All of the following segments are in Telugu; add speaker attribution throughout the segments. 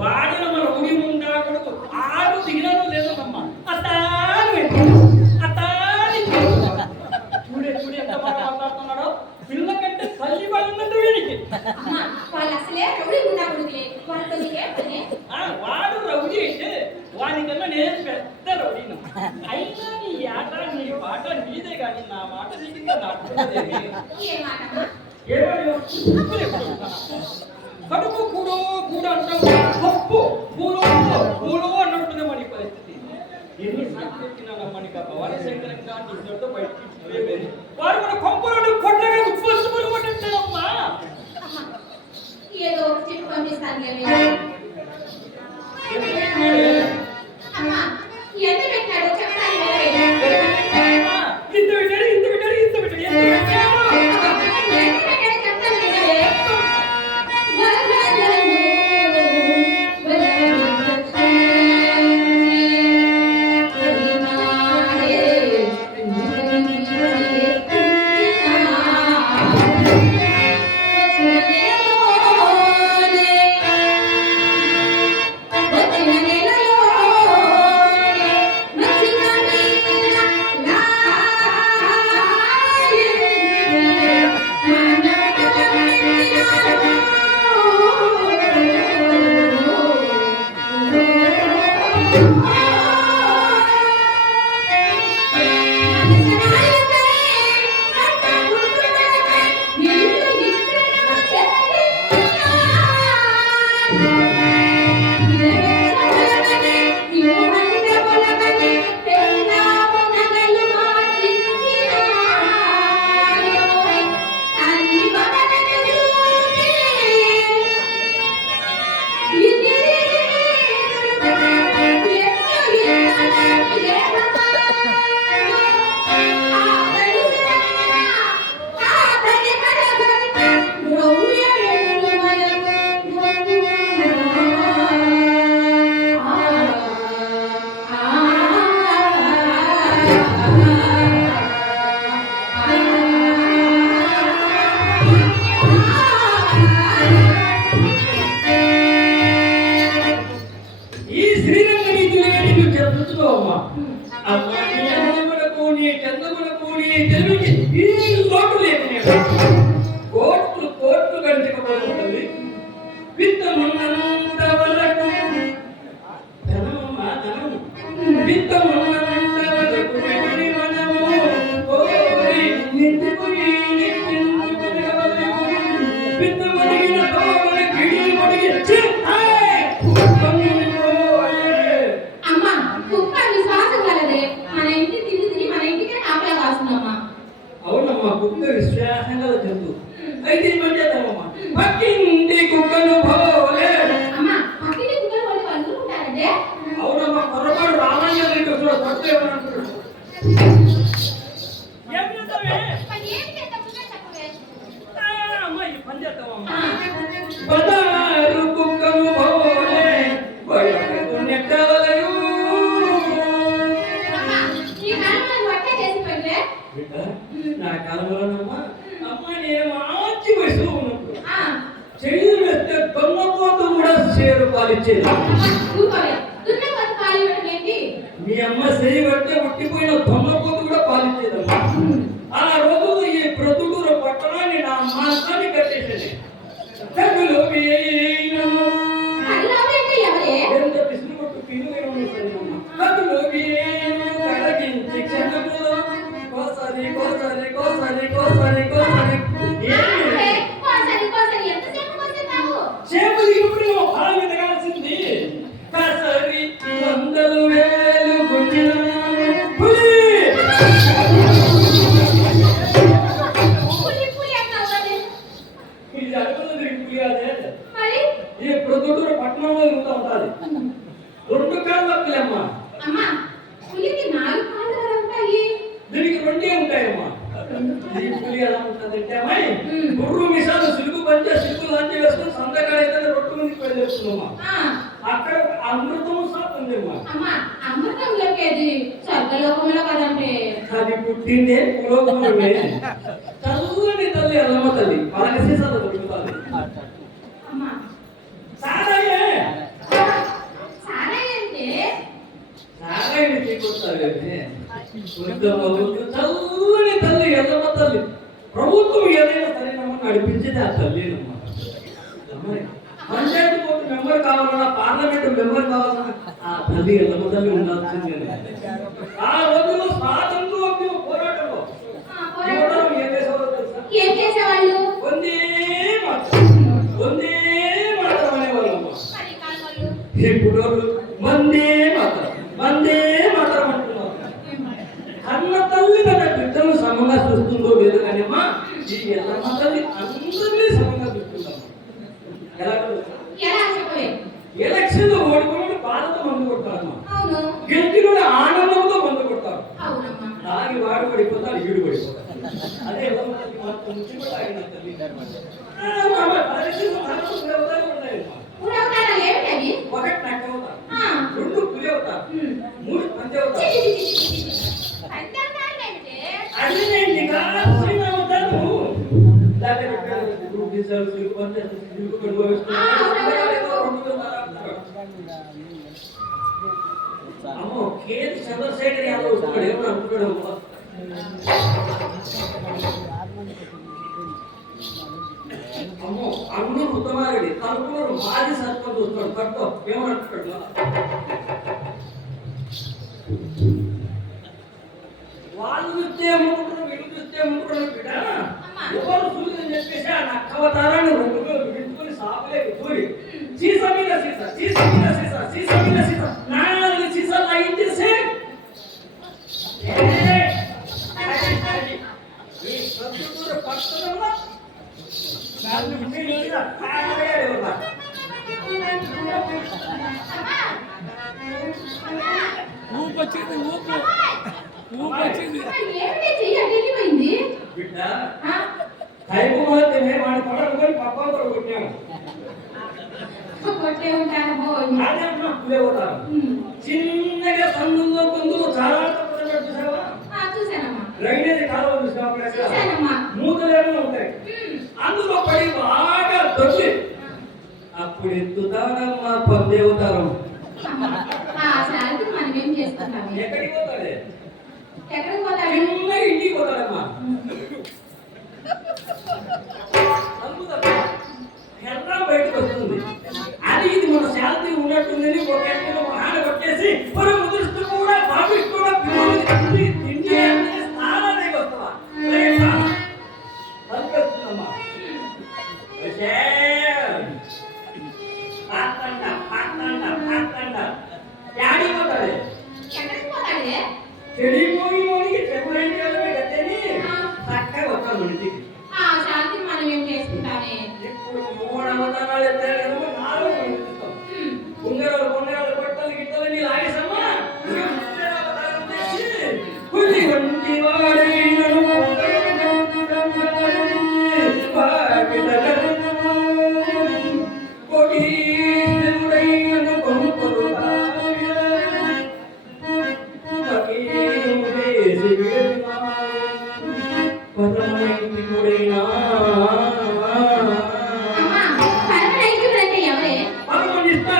Speaker 1: వాడిన మన ఉడి ఉండా కొడుకు. ఆడు దిగినట్టు లేదు అమ్మ అత్తాని అత్తాని చూడే చూడే ఎంత బాగా
Speaker 2: వాళ్ళు అసలే
Speaker 1: వాడు రౌడీ అయితే వాడికన్నా నేను పెద్ద అయినా నీ ఆట నీ పాట నీదే కానీ నా మాట నీకు నాటుకోలేదు ఏ
Speaker 2: మాట ಏನೋ ಯಾವ ಸುಖಕ್ಕೆ
Speaker 1: ಬರ್ತಿದಾ. ಬಡಕು ಕೂರೋ ಕೂಡ ಅಂತೂ ಹೊಪ್ಪು ಕೂರೋ ಕೂರೋ ಅನ್ನುವದೇ ಮಾಡಿ ಪರಿಸ್ಥಿತಿ. ಇನ್ನೂ ಸತ್ಯತಿನನ್ನ ನಮ್ಮಿಂದ ಬವಣೆ ಸಂಕಲ್ಪ ಅಂತ ಹೇಳಿದ್ತೆ ಪೈಕ್ విత్తమున్నంత వరకు ధనమమ్మా ధనము
Speaker 2: విత్తమున్న
Speaker 1: మీ అమ్మ శ్రీ పడితే ఉట్టిపోయిన దొంగ కూడా పాలించేదమ్మా ఆ రోజు ఈ ప్రొద్దుటూరు పట్టణాన్ని నా మాసాన్ని కట్టేసేది.
Speaker 2: తగ్గులు
Speaker 1: ఎంత పిసినట్టు పిలువ Thank you. శుద్ధమవుతుంది చల్లని తల్లి ఎల్లమ్మ తల్లి. ప్రభుత్వం ఏదైనా సరే నమ్మకం నడిపించేది ఆ తల్లి అన్నమాట. పంచాయతీ బోర్డు మెంబర్ కావాలన్నా పార్లమెంట్ మెంబర్ కావాలన్నా ఆ తల్లి ఎల్లమ్మ తల్లి ఉండాల్సిందే. ఆ రోజుల్లో స్వాతంత్రోద్యమ పోరాటంలో
Speaker 2: పోరాటం
Speaker 1: ఏం చేసేవాళ్ళు తెలుసా?
Speaker 2: ఏం చేసేవాళ్ళు?
Speaker 1: ఇప్పుడు మంది అమ్మో కేర్ చంద్రశేఖర్ యాదవ్ వస్తున్నాడు. ఏమో అనుకున్నాడు అమ్మో? అన్నూరు ఉత్తమారెడ్డి తలుపులో మాది సర్పంచ్ వస్తున్నాడు. పట్టుకో ఏమనుకుంటున్నా
Speaker 2: temo
Speaker 1: చిన్నగా సన్నులో కొందు చాలా రైనేది కాలువ
Speaker 2: చూసినప్పుడు
Speaker 1: మూతలేమో ఉంటాయి అందులో పడి బాగా దొరికి అప్పుడు ఎత్తుతానమ్మా పొందేవుతారు ఎక్కడికి పోతాడు
Speaker 2: ಯಾಕಂದ್ರೆ ಮತ್ತೆ ಇಲ್ಲಿ ಹಿಂಡಿ ಮಾಡಬೇಡ ಅಂತೇಳಿ Pakistan.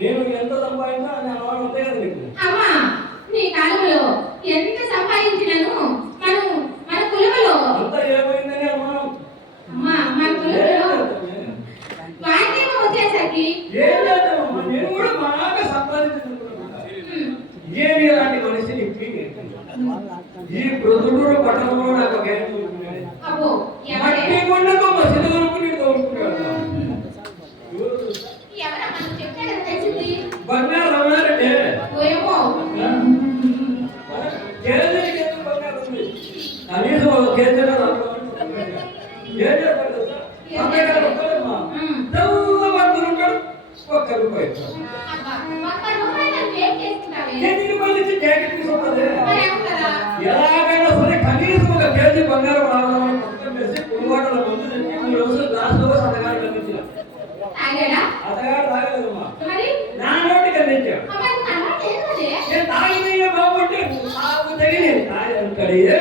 Speaker 2: నేను
Speaker 1: ఎంత సంపాదించా అనే అలవాటు ఉంటాయి కదా నీకు?
Speaker 2: అమ్మా నీ కాలంలో ఎంత సంపాదించినను? ಬಂಗಾರ ಕಡೆಯೇ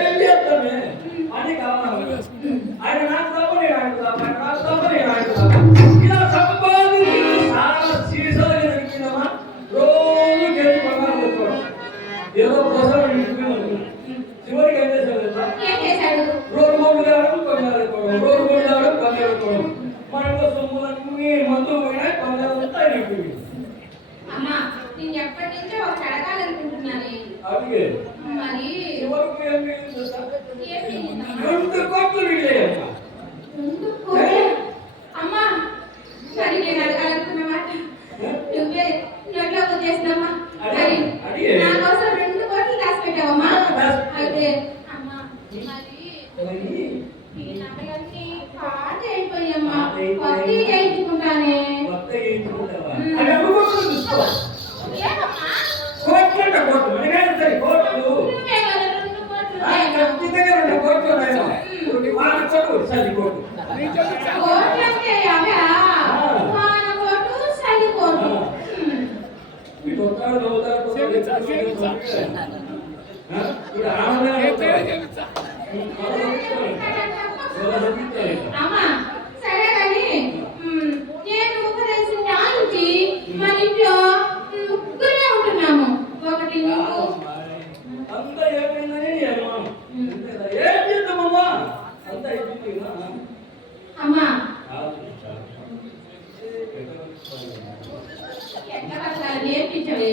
Speaker 2: sabe Hah? Udah aman ya? Udah aman ya? Udah aman ya? Udah aman ya? ఎక్కించవే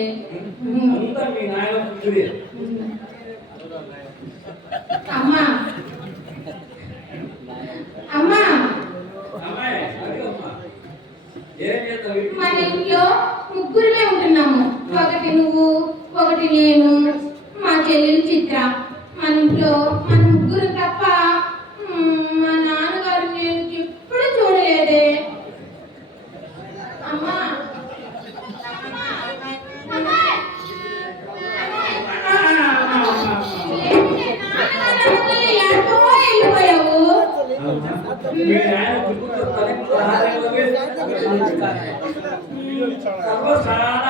Speaker 1: అమ్మా అమ్మా మన ఇంట్లో ముగ్గురుమే ఉంటున్నాము. ఒకటి నువ్వు ఒకటి నేను. 嗯。好喝茶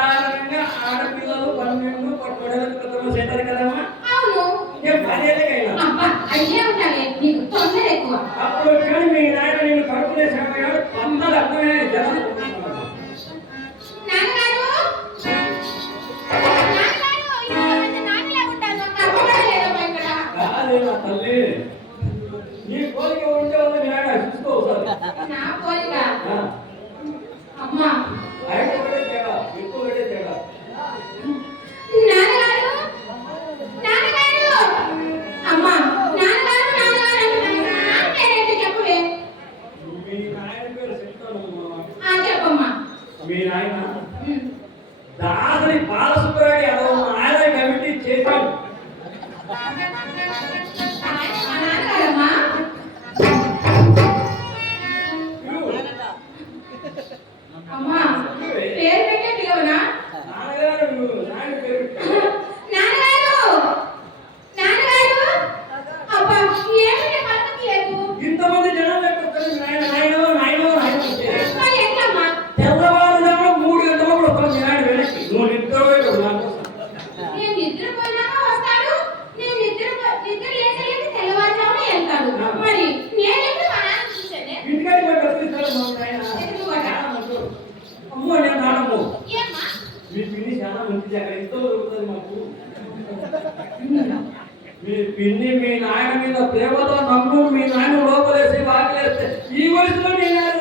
Speaker 1: మీ
Speaker 2: పిన్ని మీ నాయన మీద ప్రేమతో నమ్ము మీ నాయన లోపలేసి వాకిలేస్తే ఈ వయసులో
Speaker 3: మీ
Speaker 2: నాయన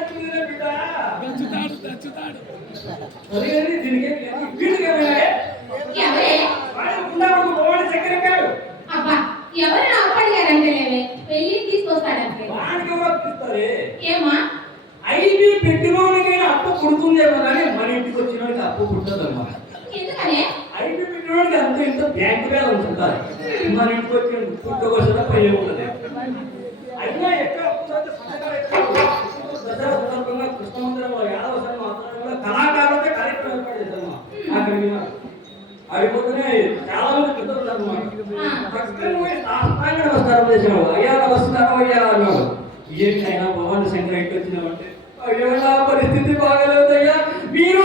Speaker 2: దీనికి
Speaker 1: ఎవరు?
Speaker 2: అప్పు కానీ మన ఇంటికి వచ్చిన అప్పు
Speaker 1: కుడుతుంది
Speaker 2: అనమాట వీడికి అంత ఇంత బ్యాంక్ బ్యాలెన్స్ ఉండాలి మన ఇంటికి వచ్చి పుట్ట కోసం పని ఉండదు అయినా ఎక్కడ సందర్భంగా కృష్ణమందిరం యాదవ శర్మ కళాకారులతో కార్యక్రమం ఏర్పాటు చేశాము అక్కడ అయిపోతేనే చాలా మంది పెద్దలు అనమాట తక్కువ సాష్టాంగ నమస్కారం చేసేవాళ్ళు అయ్యా నమస్కారం అయ్యా అన్నాడు ఏంటైనా భవాన్ శంకర్ ఇంటికి వచ్చినామంటే అయ్యో పరిస్థితి బాగలేదు అయ్యా
Speaker 1: మీరు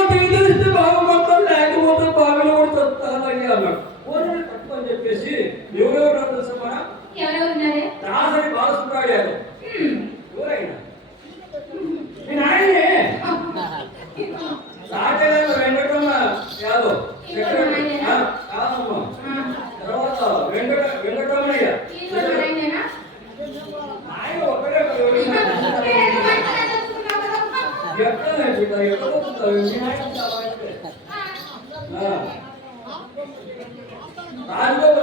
Speaker 2: 南都